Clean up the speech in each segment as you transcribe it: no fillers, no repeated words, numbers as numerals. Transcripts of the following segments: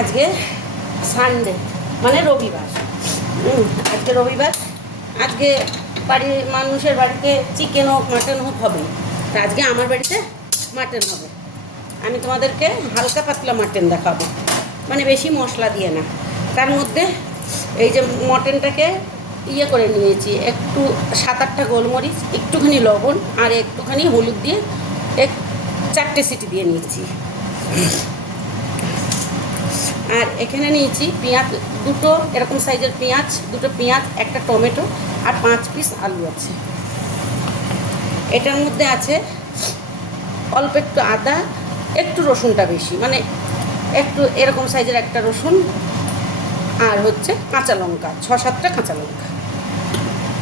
আজকে সানডে মানে রবিবার। আজকে রবিবার, আজকে বাড়ির মানুষের বাড়িতে চিকেন হোক মাটন হোক হবে, তা আজকে আমার বাড়িতে মাটন হবে। আমি তোমাদেরকে হালকা পাতলা মাটন দেখাবো, মানে বেশি মশলা দিয়ে না। তার মধ্যে এই যে মটনটাকে ইয়ে করে নিয়েছি, একটু 7-8টা গোলমরিচ, একটুখানি লবণ আর একটুখানি হলুদ দিয়ে 4টে সিটি দিয়ে নিয়েছি। আর এখানে নিয়েছি পেঁয়াজ দুটো, এরকম সাইজের পেঁয়াজ দুটো, পেঁয়াজ একটা টমেটো আর 5 পিস আলু আছে। এটার মধ্যে আছে অল্প একটু আদা, একটু রসুনটা বেশি, মানে একটু এরকম সাইজের একটা রসুন, আর হচ্ছে কাঁচা লঙ্কা 6-7টা কাঁচা লঙ্কা।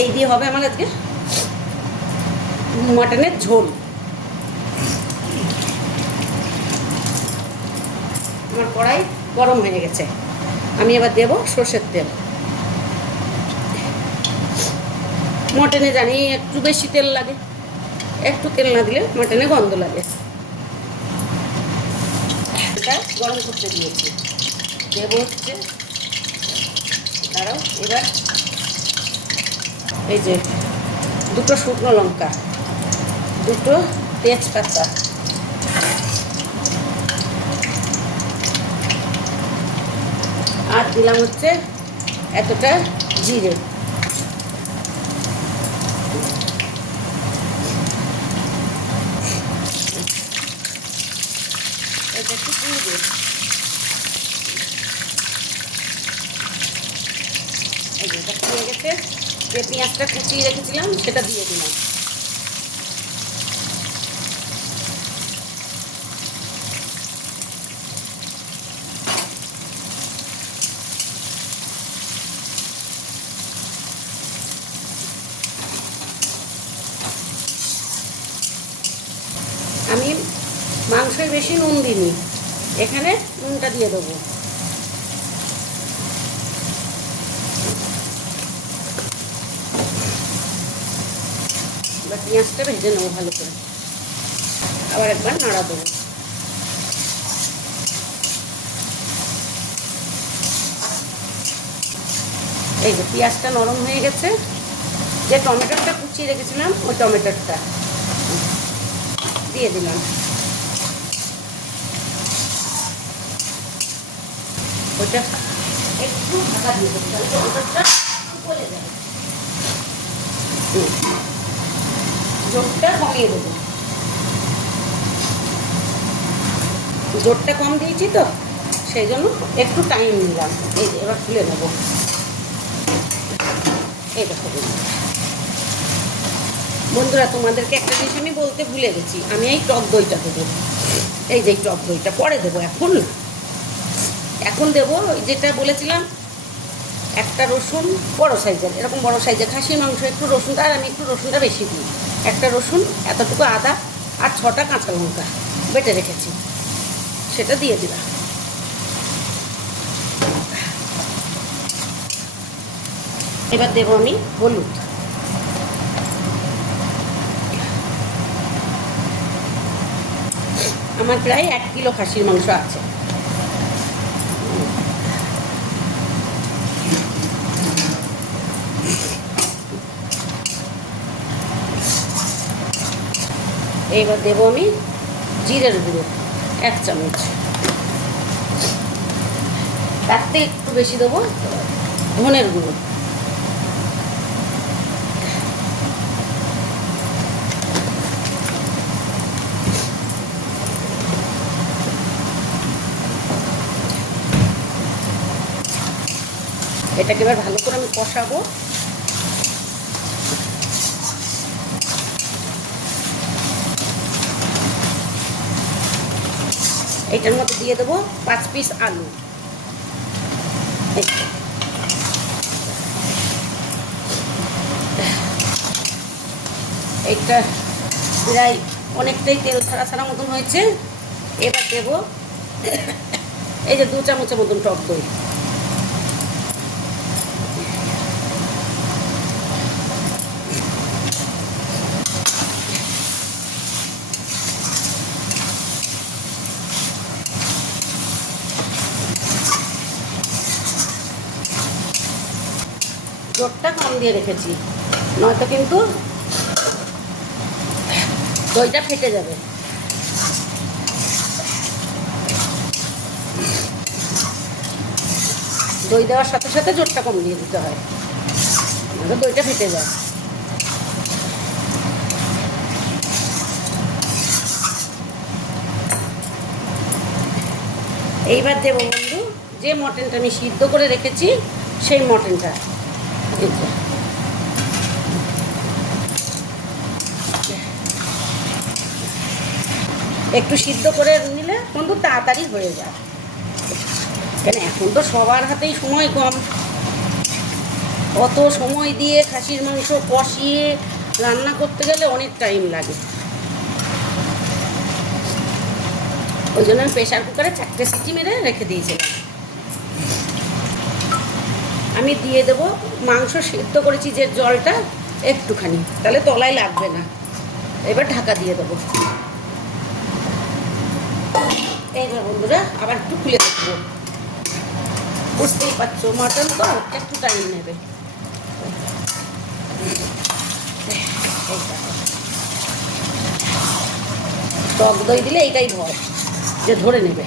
এই দিয়ে হবে আমার আজকে মটনের ঝোল। আমার কড়াই গরম হয়ে গেছে, আমি এবার দেব সর্ষের তেল। মটনে জানি একটু বেশি তেল লাগে, একটু তেল না দিলে মটনে গন্ধ লাগে। এটা গরম করতে দিয়েছি, দেব হচ্ছে, দাঁড়াও, এবার এই যে দুটো শুকনো লঙ্কা, দুটো তেজপাতা, আর দিলাম হচ্ছে এতটা জিরে। এটা একটু পুড়বে। এই যে এটা পুড়ে গেছে, যে পেঁয়াজটা কুচিয়ে রেখেছিলাম সেটা দিয়ে দিলাম। আমি মাংসয় বেশি নুন দিইনি, এখানে নুনটা দিয়ে দেবো। এবার পেঁয়াজটা ভেজে নেবো ভালো করে, আবার একবার নাড়া দেবো। এই যে পেঁয়াজটা নরম হয়ে গেছে, যে টমেটোটা কুচিয়ে রেখেছিলাম ওই টমেটোটা দিয়ে দিলাম। ওইটা একটু ঢাকা দিয়ে দেবো, তাহলে টমেটোটা গলে যাবে। জোরটা কমিয়ে দেবো, জোরটা কম দিয়েছি তো সেই জন্য একটু টাইম নিলাম। এই যে এবার তুলে নেবো। এই দেখো বন্ধুরা, তোমাদেরকে একটা জিনিস আমি বলতে ভুলে গেছি, আমি এই টক দইটা দেবো। এই যে টক দইটা পরে দেবো, এখন না, এখন দেবো। ওই যেটা বলেছিলাম, একটা রসুন বড় সাইজের, এরকম বড় সাইজের খাসির মাংস একটু রসুনটা, আর আমি একটু রসুনটা বেশি দিই। একটা রসুন, এতটুকু আদা আর 6টা কাঁচা লঙ্কা বেটে রেখেছি, সেটা দিয়ে দিলাম। এবার দেবো আমি হলুদ। আমার প্রায় 1 কিলো খাসির মাংস আছে। এইবার দেবো আমি জিরের গুঁড়ো 1 চামচ, তার থেকে একটু বেশি দেবো ধনের গুঁড়ো। এটাকে এবার ভালো করে আমি কষাবো। এইটার মধ্যে দিয়ে দেবো 5 পিস আলু। এইটা প্রায় অনেকটাই তেল ছাড়া ছাড়া মতন হয়েছে। এবার দেবো এই যে 2 চামচের মতন টক দই। জোরটা কম দিয়ে রেখেছি, নয়তো কিন্তু দইটা ফেটে যাবে। দই দেওয়ার সাথে সাথে জোরটা কম দিয়ে দিতে হয়, নয়তো দইটা ফেটে যায়। এইবার দেবো বন্ধু যে মটনটা আমি সিদ্ধ করে রেখেছি সেই মটনটা। একটু সিদ্ধ করে নিলে বন্ধু তাড়াতাড়ি হয়ে যায়, কেন এখন তো সবার হাতেই সময় কম। অত সময় দিয়ে খাসির মাংস কষিয়ে রান্না করতে গেলে অনেক টাইম লাগে। ওই জন্য আমি প্রেশার কুকারে 4টে সিটি মেরে রেখে দিয়েছিলাম। আমি দিয়ে দেবো মাংস সিদ্ধ করেছি যে জলটা একটুখানি, তাহলে তলায় লাগবে না। এবার ঢাকা দিয়ে দেবো। এইবার বন্ধুরা আবার একটু খুলে দেখবো। বুঝতেই পারছো মাটন তো একটু টাইম নেবে। টক দই দিলে এইটাই ভয় যে ধরে নেবে।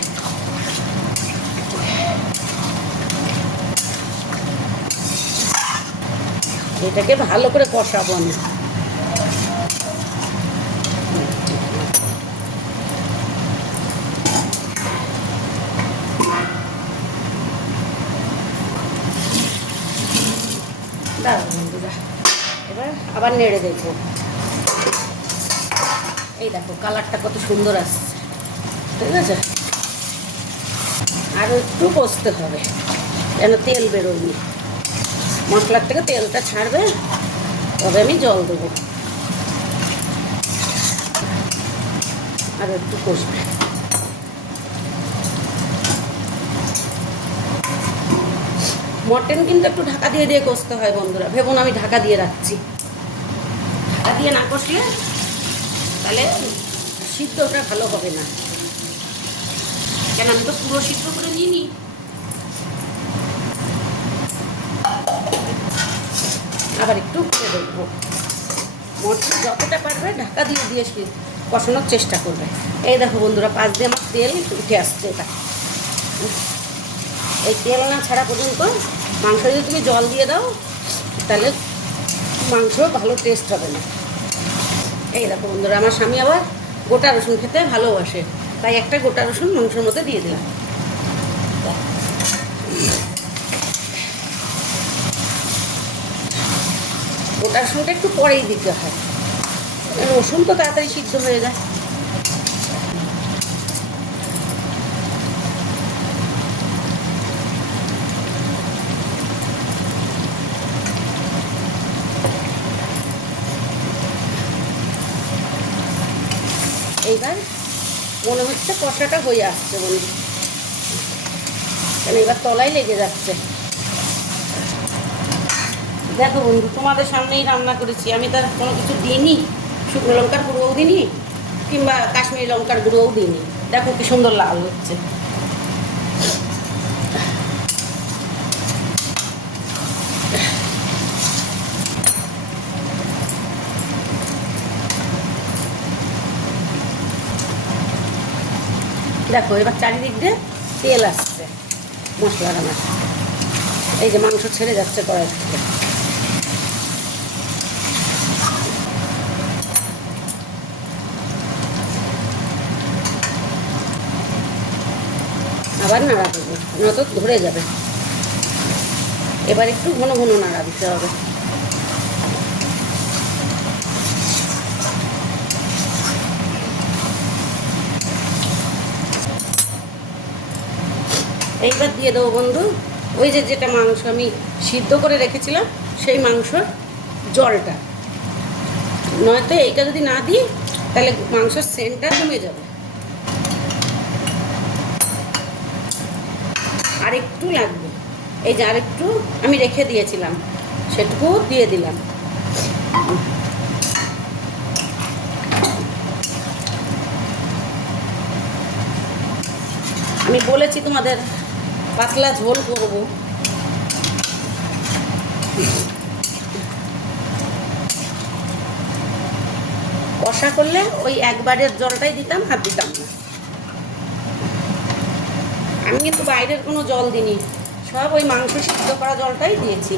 এটাকে ভালো করে কষাবো আমি। দাঁড়াও বন্ধুরা, এবার আবার নেড়ে দেখবো। এই দেখো কালারটা কত সুন্দর আসছে, ঠিক আছে। আরও একটু কষতে হবে যেন তেল বেরোয়নি, মশলার থেকে তেলটা ছাড়বে, তবে আমি জল দেবো। আরও একটু কষবে। মটন কিন্তু একটু ঢাকা দিয়ে দিয়ে কষতে হয় বন্ধুরা, ভেবো না আমি ঢাকা দিয়ে রাখছি। ঢাকা দিয়ে না কষলে তাহলে সিদ্ধটা ভালো হবে না, কেন আমি তো পুরো সিদ্ধ করে নিইনি। আবার একটু করে দেখবো। মটন যতটা পারবে ঢাকা দিয়ে দিয়ে কষানোর চেষ্টা করবে। এই দেখো বন্ধুরা পাশ দিয়ে আমার তেল উঠে আসছে। এটা এই তেল না ছাড়া পর্যন্ত মাংস যদি তুমি জল দিয়ে দাও তাহলে মাংস ভালো টেস্ট হবে না। এই দেখো বন্ধুরা আমার স্বামী আবার গোটা রসুন খেতে ভালোবাসে, তাই একটা গোটা রসুন মাংসের মধ্যে দিয়ে দিলাম। গোটা রসুনটা একটু পরেই দিতে হয়, রসুন তো তাড়াতাড়ি সিদ্ধ হয়ে যায়। এইবার মনে হচ্ছে কষাটা হয়ে আসছে বন্ধু, কেন এবার তলায় লেগে যাচ্ছে। দেখো বন্ধু তোমাদের সামনেই রান্না করেছি, আমি তার কোনো কিছু দিইনি, শুকনো লঙ্কার গুঁড়োও দিইনি কিংবা কাশ্মীরি লঙ্কার গুঁড়োও দিইনি। দেখো কি সুন্দর লাল হচ্ছে। দেখো এবার চারিদিক দিয়ে তেল আসছে মশলার আমার, এই যে মাংস ছেড়ে যাচ্ছে কড়াই থেকে। আবার নাড়া দেবো, নয়তো ধরে যাবে। এবার একটু ঘন ঘন নাড়া দিতে হবে। এইবার দিয়ে দেবো বন্ধু ওই যে যেটা মাংস আমি সিদ্ধ করে রেখেছিলাম সেই মাংসর জলটা, নয়তো এইটা যদি না দিই তাহলে মাংসের সেন্টটা কমে যাবে। আর একটু লাগবে, এই যে আরেকটু আমি রেখে দিয়েছিলাম সেটুকু দিয়ে দিলাম। আমি বলেছি তোমাদের পাতলা ঝোল করবো, কষা করলে ওই একবারের জলটাই দিতাম, আর দিতাম না। আমি কিন্তু বাইরের কোনো জল দিইনি, সব ওই মাংস সিদ্ধ করা জলটাই দিয়েছি।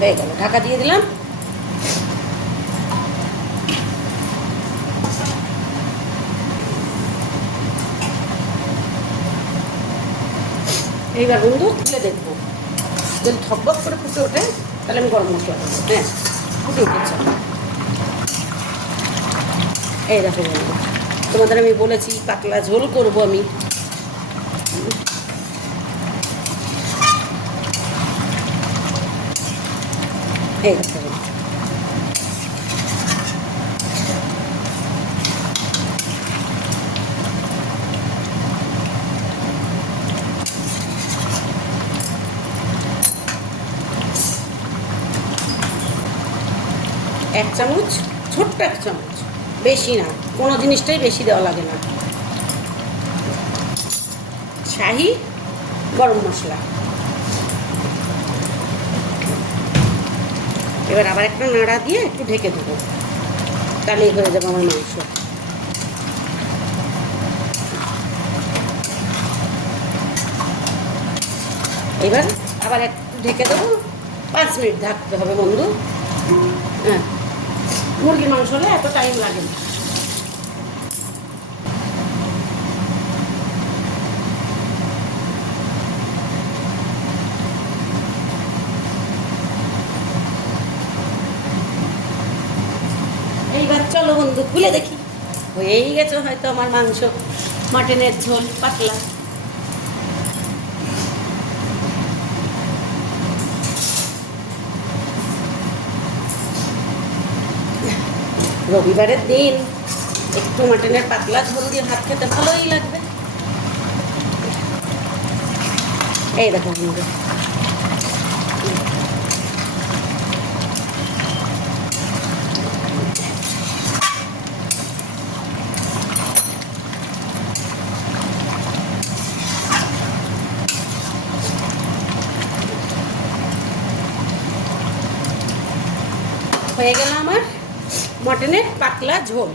হয়ে গেল, ঢাকা দিয়ে দিলাম। এইবার বন্ধু তুলে দেখবো, যদি থকবক করে ফুটে ওঠে তাহলে আমি গরম মশলা দেবো। হ্যাঁ, ফুটে উঠেছে। এই দেখো বন্ধু, তোমাদের আমি বলেছি পাতলা ঝোল করবো আমি। এই দেখো বন্ধু, এক চামচ, ছোট্ট এক চামচ, বেশি না, কোনো জিনিসটাই বেশি দেওয়া লাগে না, শাহি গরম মশলা। এবার আবার একটা নাড়া দিয়ে একটু ঢেকে দেবো, তাহলেই হয়ে যাবে আমার মাংস। এবার আবার একটু ঢেকে দেবো, 5 মিনিট ঢাকতে হবে বন্ধু। হ্যাঁ, মুরগির মাংস হলে এত টাইম লাগে না। এইবার চলো বন্ধু খুলে দেখি, হয়েই গেছে হয়তো আমার মাংস, মাটনের ঝোল পাতলা। রবিবারের দিন একটু মাটনের পাতলা ঝোল দিয়ে ভাত খেতে ভালোই লাগবে। এই দেখো বন্ধু, হয়ে গেল আমার মটনের পাতলা ঝোল।